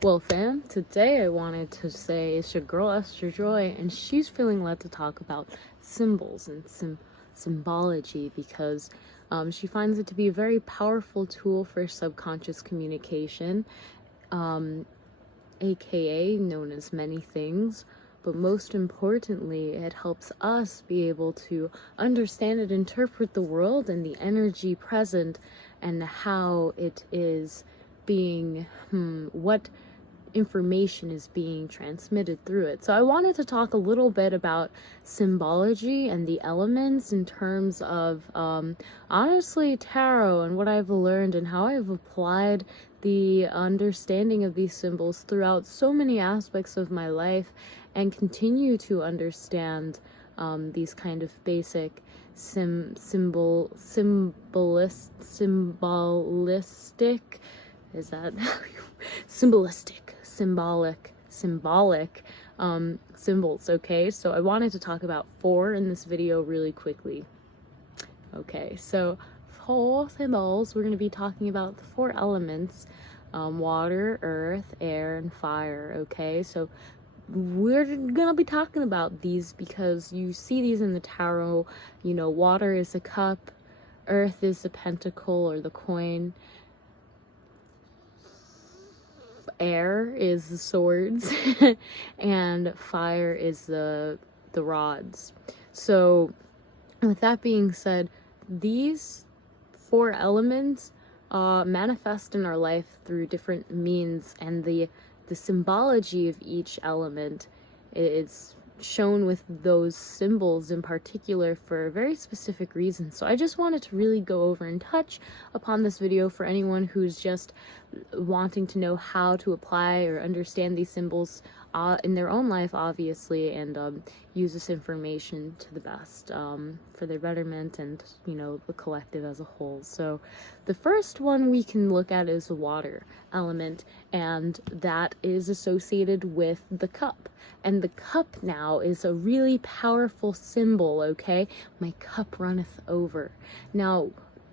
Well, fam, today I wanted to say it's your girl Esther Joy, and she's feeling led to talk about symbols and symbology because she finds it to be a very powerful tool for subconscious communication, aka known as many things. But most importantly, it helps us be able to understand and interpret the world and the energy present and how it is being, what information is being transmitted through it. So I wanted to talk a little bit about symbology and the elements in terms of honestly tarot and what I've learned and how I've applied the understanding of these symbols throughout so many aspects of my life and continue to understand these kind of basic symbolistic, is that symbolic symbols. Okay, so I wanted to talk about 4 in this video really quickly. Okay, so 4 symbols. We're going to be talking about the 4 elements: water, earth, air, and fire. Okay, so we're gonna be talking about these because you see these in the tarot. You know, water is a cup, earth is the pentacle or the coin, air is the swords, and fire is the rods. So with that being said, these 4 elements manifest in our life through different means, and the symbology of each element is shown with those symbols in particular for a very specific reason. So I just wanted to really go over and touch upon this video for anyone who's just wanting to know how to apply or understand these symbols in their own life, obviously, and use this information to the best for their betterment and, you know, the collective as a whole. So the first one we can look at is the water element, and that is associated with the cup. And the cup now is a really powerful symbol, okay? My cup runneth over. Now,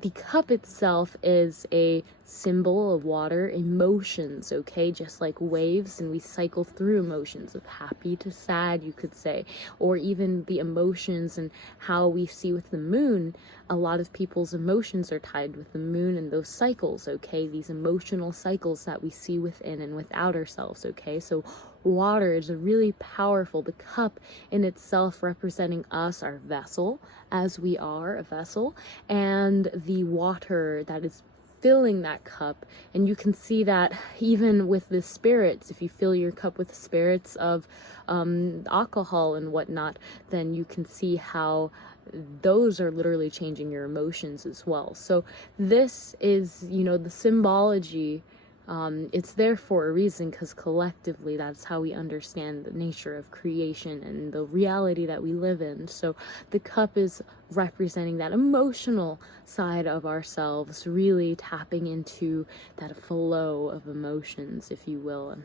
the cup itself is a symbol of water emotions, okay? Just like waves, and we cycle through emotions of happy to sad, you could say, or even the emotions and how we see with the moon. A lot of people's emotions are tied with the moon and those cycles, okay? These emotional cycles that we see within and without ourselves, okay? So water is a really powerful, the cup in itself representing us, our vessel, as we are a vessel, and the water that is filling that cup. And you can see that even with the spirits. If you fill your cup with spirits of alcohol and whatnot, then you can see how those are literally changing your emotions as well. So this is, you know, the symbology. It's there for a reason, because collectively that's how we understand the nature of creation and the reality that we live in. So the cup is representing that emotional side of ourselves, really tapping into that flow of emotions, if you will, and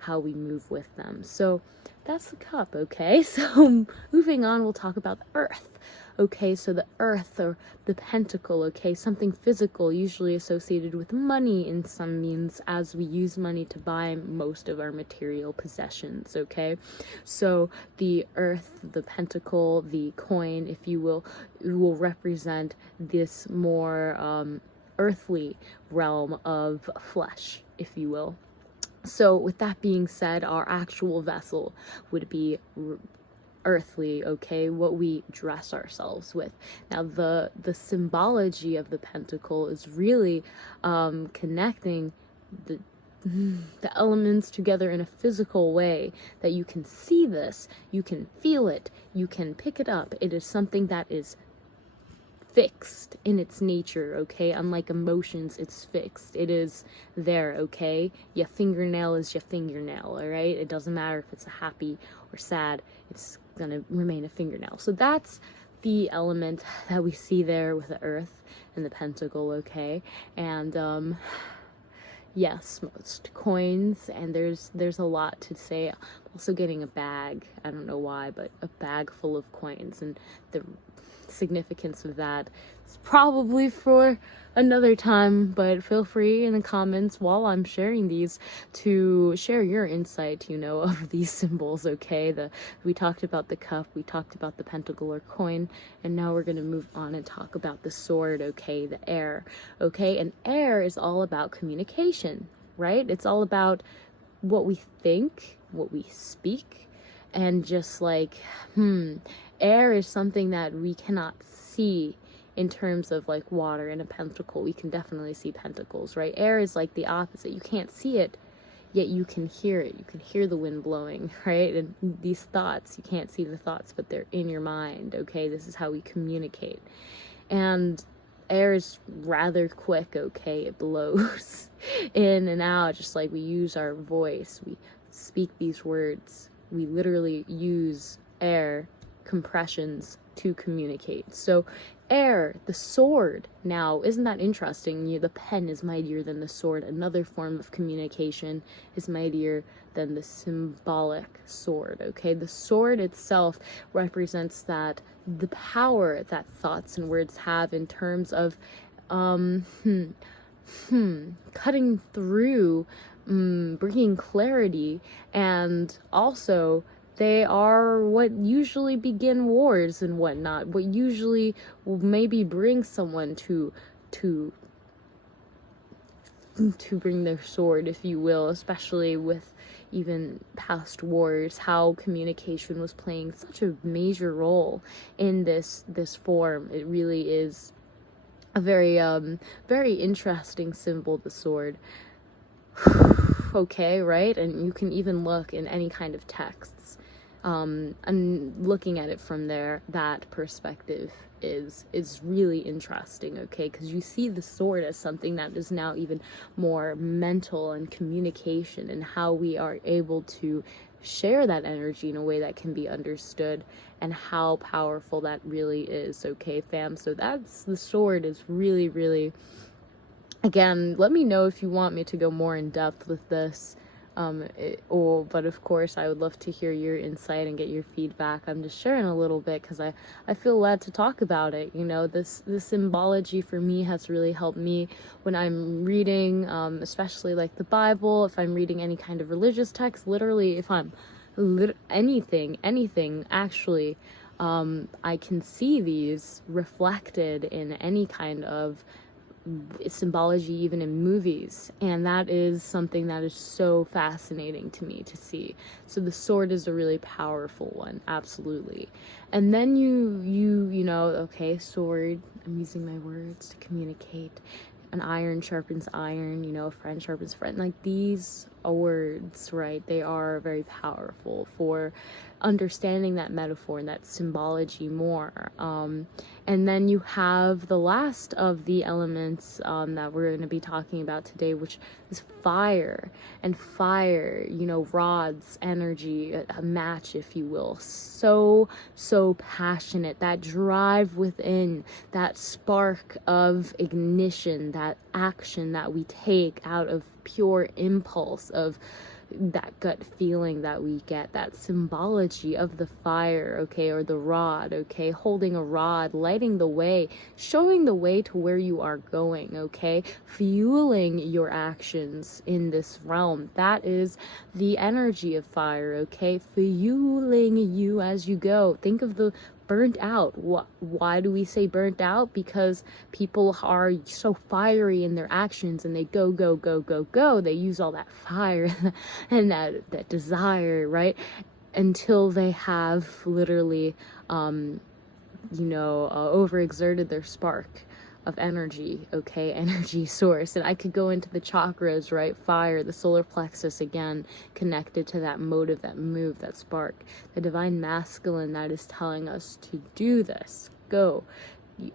how we move with them. So that's the cup, okay? So moving on, we'll talk about the earth. Okay, so the earth, or the pentacle, okay, something physical, usually associated with money in some means, as we use money to buy most of our material possessions, okay? So the earth, the pentacle, the coin, if you will represent this more earthly realm of flesh, if you will. So with that being said, our actual vessel would be earthly, okay, what we dress ourselves with. Now the symbology of the pentacle is really connecting the elements together in a physical way, that you can see this, you can feel it, you can pick it up. It is something that is fixed in its nature, okay? Unlike emotions, it's fixed. It is there, okay? Your fingernail is your fingernail, all right? It doesn't matter if it's happy or sad, it's gonna remain a fingernail. So that's the element that we see there with the earth and the pentacle, okay? And yes, most coins, and there's a lot to say. I'm also getting a bag, I don't know why, but a bag full of coins, and the significance of that. It's probably for another time, but feel free in the comments while I'm sharing these to share your insight, of these symbols, okay? We talked about the cup, we talked about the pentacle or coin, and now we're going to move on and talk about the sword, okay? The air, okay? And air is all about communication, right? It's all about what we think, what we speak, and just like, air is something that we cannot see in terms of like water in a pentacle. We can definitely see pentacles, right? Air is like the opposite. You can't see it, yet you can hear it. You can hear the wind blowing, right? And these thoughts, you can't see the thoughts, but they're in your mind, okay? This is how we communicate. And air is rather quick, okay? It blows in and out, just like we use our voice. We speak these words. We literally use air compressions to communicate. So air, the sword, now, isn't that interesting? The pen is mightier than the sword. Another form of communication is mightier than the symbolic sword, okay? The sword itself represents the power that thoughts and words have in terms of cutting through, bringing clarity, and also they are what usually begin wars and whatnot, what usually will maybe bring someone to bring their sword, if you will, especially with even past wars, how communication was playing such a major role in this form. It really is a very very interesting symbol, the sword. Okay, right? And you can even look in any kind of texts, and looking at it from that perspective is really interesting, okay? Because you see the sword as something that is now even more mental and communication, and how we are able to share that energy in a way that can be understood, and how powerful that really is, okay, fam? So that's the sword is really, really, again, let me know if you want me to go more in depth with this. But of course, I would love to hear your insight and get your feedback. I'm just sharing a little bit because I feel led to talk about it. This symbology for me has really helped me when I'm reading, especially like the Bible, if I'm reading any kind of religious text, literally, if I'm anything, actually, I can see these reflected in any kind of symbology, even in movies, and that is something that is so fascinating to me to see. So the sword is a really powerful one, absolutely. And then you know, okay, sword, I'm using my words to communicate. An iron sharpens iron, a friend sharpens friend. Like, these words, right, they are very powerful for understanding that metaphor and that symbology more. And then you have the last of the elements that we're going to be talking about today, which is fire. And fire, rods, energy, a match, if you will. So passionate. That drive within, that spark of ignition, that action that we take out of pure impulse, of that gut feeling that we get, that symbology of the fire, okay, or the rod, okay, holding a rod, lighting the way, showing the way to where you are going, okay, fueling your actions in this realm. That is the energy of fire, okay, fueling you as you go. Think of the burnt out. Why do we say burnt out? Because people are so fiery in their actions, and they go. They use all that fire and that desire, right? Until they have literally, overexerted their spark of energy, okay, energy source. And I could go into the chakras, right? Fire, the solar plexus, again, connected to that motive, that move, that spark, the divine masculine that is telling us to do this, go.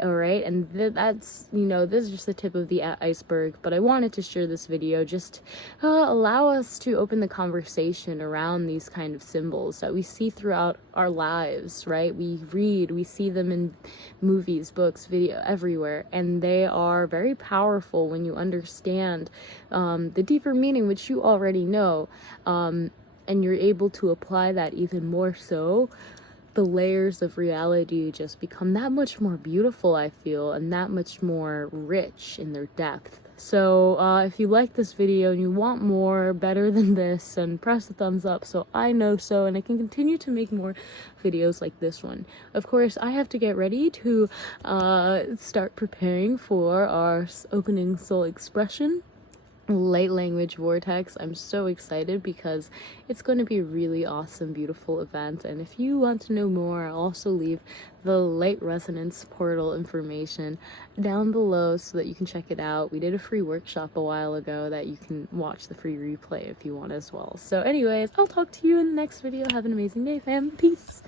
All right, and that's, this is just the tip of the iceberg, but I wanted to share this video just allow us to open the conversation around these kind of symbols that we see throughout our lives, right? We read, we see them in movies, books, video, everywhere, and they are very powerful when you understand the deeper meaning, which you already know, and you're able to apply that even more so the layers of reality just become that much more beautiful, I feel, and that much more rich in their depth. So if you like this video and you want more better than this, then press the thumbs up so I know so, and I can continue to make more videos like this one. Of course, I have to get ready to start preparing for our opening soul expression light language vortex. I'm so excited because it's going to be a really awesome, beautiful event. And if you want to know more, I'll also leave the light resonance portal information down below so that you can check it out. We did a free workshop a while ago that you can watch the free replay if you want as well. So anyways, I'll talk to you in the next video. Have an amazing day, fam. Peace.